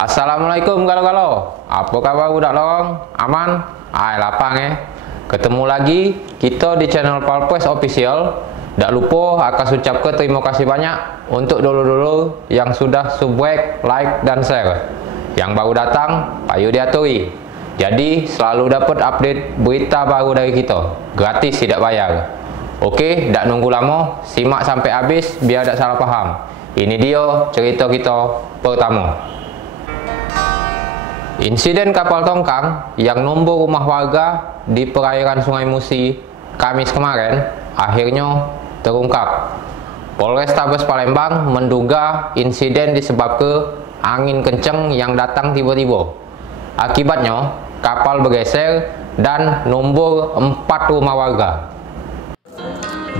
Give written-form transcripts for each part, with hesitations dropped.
Assalamualaikum galo-galo. Apa kabar budak lorong? Aman? Lapang ya. Ketemu lagi kita di channel Palpres Official. Tak lupa akan ucapkan terima kasih banyak untuk dulu-dulu yang sudah subscribe, like dan share. Yang baru datang, payu diaturi. Jadi selalu dapat update berita baru dari kita, gratis tidak bayar. Oke, tak nunggu lama, simak sampai habis biar tak salah paham. Ini dia cerita kita pertama. Insiden kapal tongkang yang nombor rumah warga di perairan Sungai Musi Kamis kemarin akhirnya terungkap. Polrestabes Palembang menduga insiden disebabkan angin kencang yang datang tiba-tiba. Akibatnya kapal bergeser dan nombor 4 rumah warga.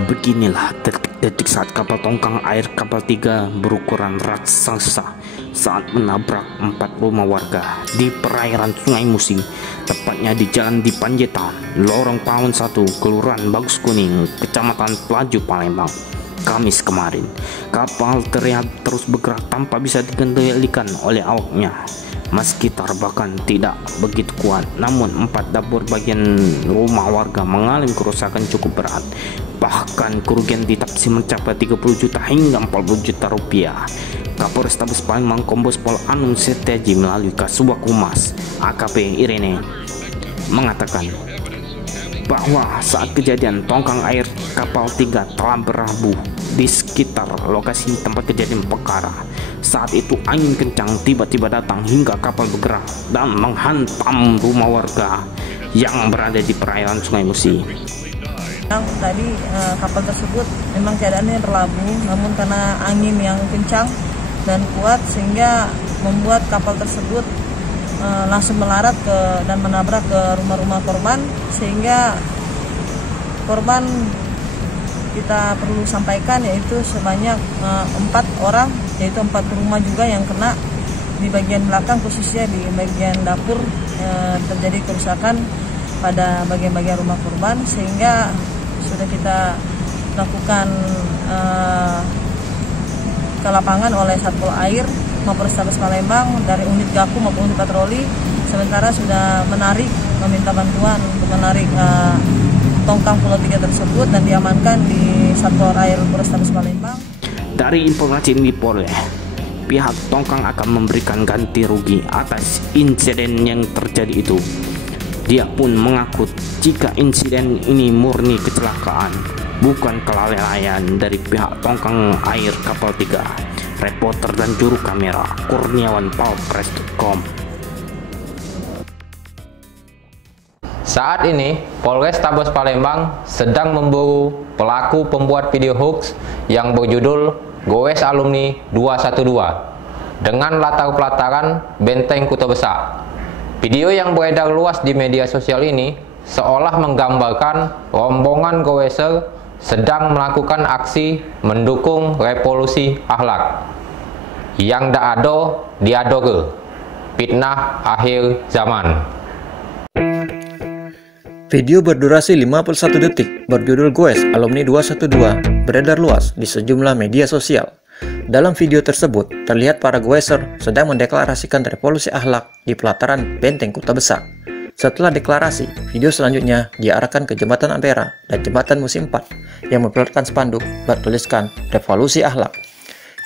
Beginilah detik-detik saat kapal tongkang air kapal 3 berukuran raksasa saat menabrak 4 rumah warga di perairan Sungai Musi, tepatnya di Jalan Dipanjaitan, Lorong Pawon 1, Kelurahan Bagus Kuning, Kecamatan Pelaju, Palembang, Kamis kemarin. Kapal terlihat terus bergerak tanpa bisa dikendalikan oleh awaknya. Meski terbakan tidak begitu kuat, namun 4 dapur bagian rumah warga mengalami kerusakan cukup berat. Bahkan kerugian ditaksir mencapai 30 juta hingga 40 juta rupiah. Kapolrestabes Palembang Kombes Pol Anum Setiaji melalui Kasubag Humas AKP Irene mengatakan bahwa saat kejadian tongkang air kapal 3 telah berabu di sekitar lokasi tempat kejadian perkara. Saat itu angin kencang tiba-tiba datang hingga kapal bergerak dan menghantam rumah warga yang berada di perairan Sungai Musi. Tadi kapal tersebut memang keadaannya berlabuh, namun karena angin yang kencang dan kuat sehingga membuat kapal tersebut langsung melarat dan menabrak ke rumah-rumah korban, sehingga korban kita perlu sampaikan yaitu sebanyak 4 orang, yaitu 4 rumah juga yang kena di bagian belakang, khususnya di bagian dapur terjadi kerusakan pada bagian-bagian rumah korban, sehingga sudah kita lakukan ke lapangan oleh Satpol Air Polrestabes Palembang dari unit Gaku maupun unit patroli. Sementara sudah meminta bantuan untuk menarik tongkang Pulau 3 tersebut dan diamankan di Satpol Air Polrestabes Palembang. Dari informasi ini diperoleh, pihak tongkang akan memberikan ganti rugi atas insiden yang terjadi itu. Dia pun mengaku jika insiden ini murni kecelakaan, bukan kelalaian dari pihak tongkang air kapal 3. Reporter dan juru kamera Kurniawan Palpres.com. Saat ini, Polrestabes Palembang sedang memburu pelaku pembuat video hoax yang berjudul Goes Alumni 212 dengan latar pelataran Benteng Kuta Besar. Video yang beredar luas di media sosial ini seolah menggambarkan rombongan goeser sedang melakukan aksi mendukung revolusi akhlak yang tak ada diadoge, fitnah akhir zaman. Video berdurasi 51 detik berjudul Goes Alumni 212 beredar luas di sejumlah media sosial. Dalam video tersebut, terlihat para goeser sedang mendeklarasikan revolusi akhlak di pelataran Benteng Kuta Besar. Setelah deklarasi, video selanjutnya diarahkan ke Jembatan Ampera dan Jembatan Musi 4 yang memperlihatkan spanduk bertuliskan Revolusi Akhlak.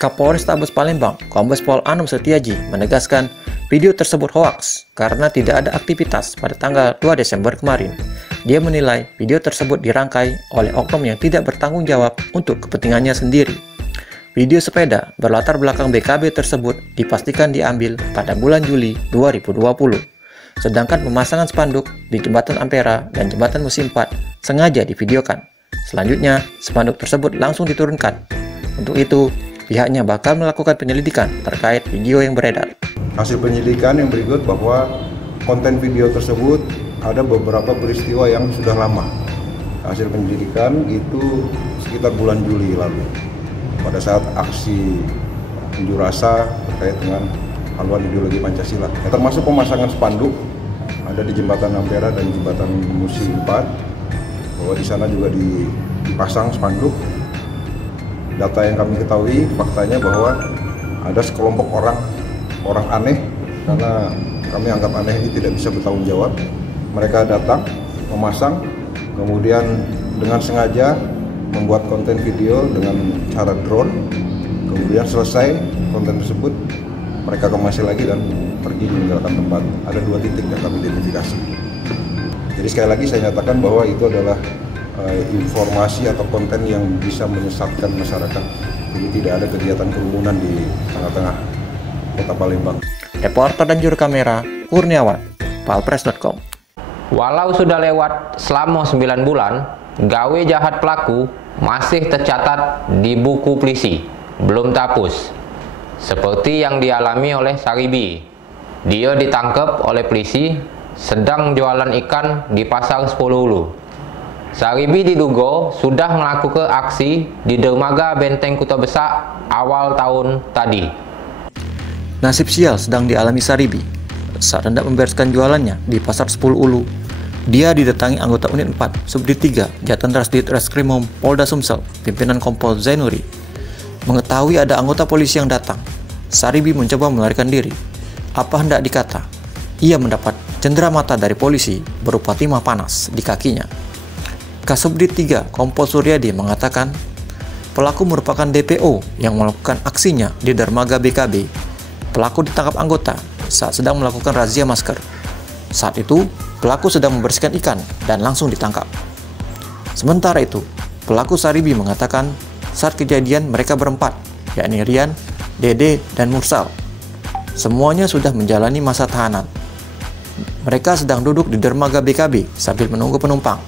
Kapolrestabes Palembang, Kombes Pol Anum Setiaji menegaskan video tersebut hoaks karena tidak ada aktivitas pada tanggal 2 Desember kemarin. Dia menilai video tersebut dirangkai oleh oknum yang tidak bertanggung jawab untuk kepentingannya sendiri. Video sepeda berlatar belakang BKB tersebut dipastikan diambil pada bulan Juli 2020. Sedangkan pemasangan spanduk di Jembatan Ampera dan Jembatan Musi 4 sengaja divideokan. Selanjutnya, spanduk tersebut langsung diturunkan. Untuk itu, pihaknya bakal melakukan penyelidikan terkait video yang beredar. Hasil penyelidikan yang berikut bahwa konten video tersebut ada beberapa peristiwa yang sudah lama. Hasil penyelidikan itu sekitar bulan Juli lalu, pada saat aksi unjuk rasa terkait dengan haluan ideologi Pancasila. Termasuk pemasangan spanduk ada di Jembatan Ampera dan Jembatan Musi 4, bahwa di sana juga dipasang spanduk. Data yang kami ketahui faktanya bahwa ada sekelompok orang aneh karena kami anggap aneh ini tidak bisa bertanggung jawab. Mereka datang, memasang, kemudian dengan sengaja membuat konten video dengan cara drone, kemudian selesai konten tersebut mereka kemasi lagi dan pergi meninggalkan tempat. Ada 2 titik yang kami identifikasi. Jadi sekali lagi saya nyatakan bahwa itu adalah informasi atau konten yang bisa menyesatkan masyarakat. Jadi tidak ada kegiatan kerumunan di tengah-tengah kota Palembang. Reporter dan juru kamera Kurniawan, palpres.com. Walau sudah lewat selama 9 bulan, gawe jahat pelaku masih tercatat di buku polisi, belum terhapus. Seperti yang dialami oleh Saribi. Dia ditangkap oleh polisi sedang jualan ikan di pasar 10 Hulu. Saribi diduga sudah melakukan aksi di dermaga Benteng Kuta Besar awal tahun tadi. Nasib sial sedang dialami Saribi saat hendak membereskan jualannya di pasar 10 Hulu. Dia didatangi anggota unit 4 Subdit 3 Jatan Ras Ditreskrimum Polda Sumsel, pimpinan Kompol Zainuri. Mengetahui ada anggota polisi yang datang, Saribi mencoba melarikan diri. Apa hendak dikata, ia mendapat cendera mata dari polisi berupa timah panas di kakinya. Kasubdit 3 Kompol Suryadi mengatakan pelaku merupakan DPO yang melakukan aksinya di dermaga BKB. Pelaku ditangkap anggota saat sedang melakukan razia masker. Saat itu, pelaku sedang membersihkan ikan dan langsung ditangkap. Sementara itu, pelaku Saribi mengatakan saat kejadian mereka berempat, yakni Rian, Dede, dan Mursal. Semuanya sudah menjalani masa tahanan. Mereka sedang duduk di dermaga BKB sambil menunggu penumpang.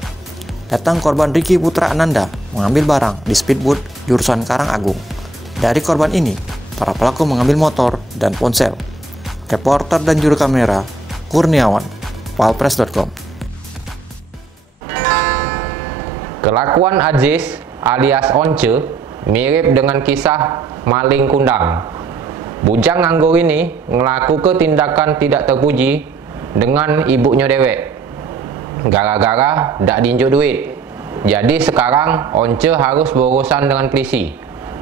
Datang korban Riki Putra Ananda mengambil barang di speedboat jurusan Karang Agung. Dari korban ini, para pelaku mengambil motor dan ponsel. Reporter dan juru kamera Kurniawan, palpres.com. Kelakuan Aziz alias Once mirip dengan kisah maling kundang. Bujang nganggur ini ngelakukan tindakan tidak terpuji dengan ibunya dewek. Gara-gara dak diinjuk duit. Jadi sekarang Once harus berurusan dengan polisi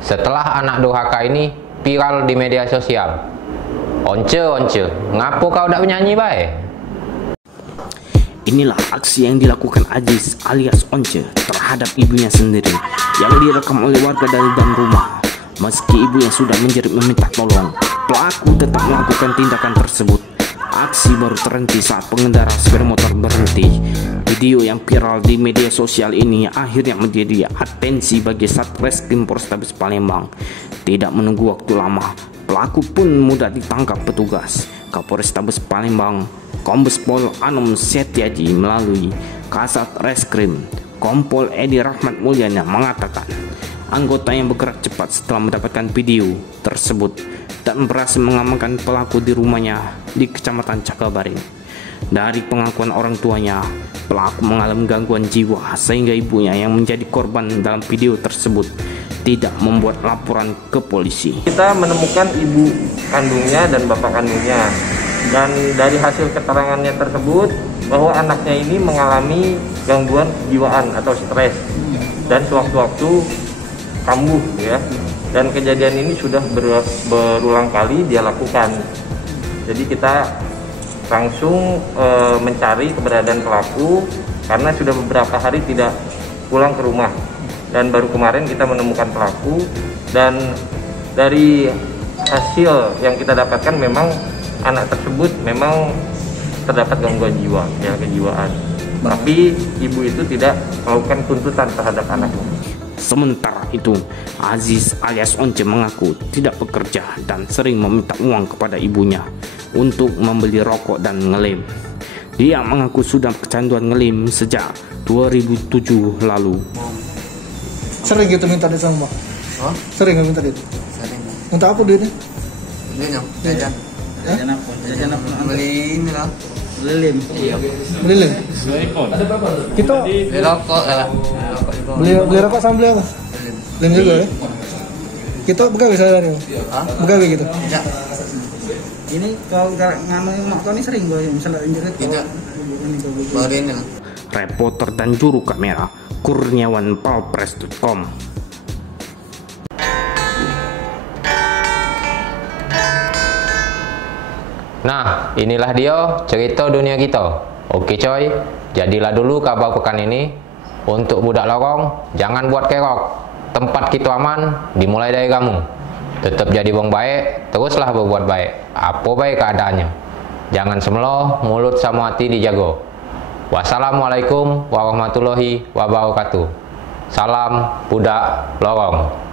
setelah anak durhaka ini viral di media sosial. Once, ngapo kau dak menyanyi bae? Inilah aksi yang dilakukan Aziz alias Once terhadap ibunya sendiri yang direkam oleh warga dari dalam rumah. Meski ibunya sudah menjerit meminta tolong, pelaku tetap melakukan tindakan tersebut. Aksi baru terhenti saat pengendara sepeda motor berhenti. Video yang viral di media sosial ini akhirnya menjadi atensi bagi Satreskrim Polrestabes Palembang. Tidak menunggu waktu lama, pelaku pun mudah ditangkap petugas. Kapolrestabes Palembang, Kombes Pol Anom Setiaji melalui Kasat Reskrim Kompol Edi Rahmat Mulyana mengatakan, anggota yang bergerak cepat setelah mendapatkan video tersebut dan berhasil mengamankan pelaku di rumahnya di Kecamatan Cakabaring. Dari pengakuan orang tuanya, pelaku mengalami gangguan jiwa sehingga ibunya yang menjadi korban dalam video tersebut tidak membuat laporan ke polisi. Kita menemukan ibu kandungnya dan bapak kandungnya, dan dari hasil keterangannya tersebut bahwa anaknya ini mengalami gangguan kejiwaan atau stres dan sewaktu-waktu kambuh ya. Dan kejadian ini sudah berulang kali dia lakukan. Jadi kita langsung mencari keberadaan pelaku karena sudah beberapa hari tidak pulang ke rumah. Dan baru kemarin kita menemukan pelaku, dan dari hasil yang kita dapatkan memang anak tersebut memang terdapat gangguan jiwa, ya, kejiwaan. Tapi ibu itu tidak melakukan tuntutan terhadap anaknya. Sementara itu, Aziz alias Once mengaku tidak bekerja dan sering meminta uang kepada ibunya untuk membeli rokok dan ngelem. Dia mengaku sudah kecanduan ngelem sejak 2007 lalu. Sering gitu minta duit sama Mbak? Oh? Sering minta duit? Sering. Untuk apa duitnya? Duitnya? Jajan. Jajan apa? Jajan apa? Beli ini lah. Beli lem. Iya. Beli lem? Ada berapa? Kita beli rokok lah. Beli rokok sama beli apa? Lem juga ya? Kita begawe sehari-hari? Begawe gitu? Tidak. Ini kalau ngambil motor ini sering gue misalnya injek. Tidak. Baru ini lah. Reporter dan juru kamera Kurniawan, palpres.com. Nah, inilah dia cerita dunia kita. Oke coy, jadilah dulu kabar pekan ini. Untuk budak lorong, jangan buat kerok. Tempat kita aman, dimulai dari kamu. Tetap jadi wong baik, teruslah berbuat baik. Apa baik keadaannya. Jangan semelo, mulut sama hati dijaga. Wassalamualaikum warahmatullahi wabarakatuh. Salam budak lorong.